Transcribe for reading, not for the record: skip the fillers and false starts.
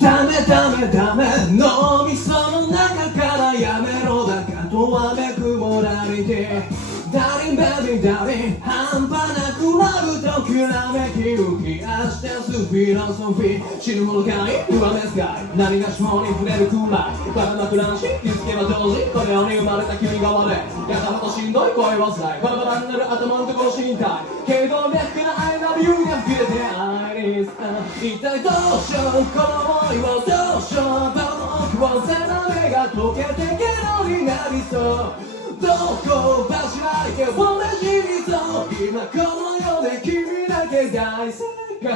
ダメダメダメ脳みその中からやめろだかとわめくもられてダリンベビーダリン半端なくラブときらめき浮き明日すフィロソフィー死ぬほどかい上目スカイ何がしもに触れるくらいバカなくらんし気づけば同時この世に生まれた君側でやたらとしんどい声を伝えバラバラになる頭のところ身体頸動脈から愛なる湯が吹き出て愛にさ一体どうしようこの想いをどうしようどの奥を背中が溶けてゲロになりそうどこ走らいけ俺死にそう今この世で君だけ大正解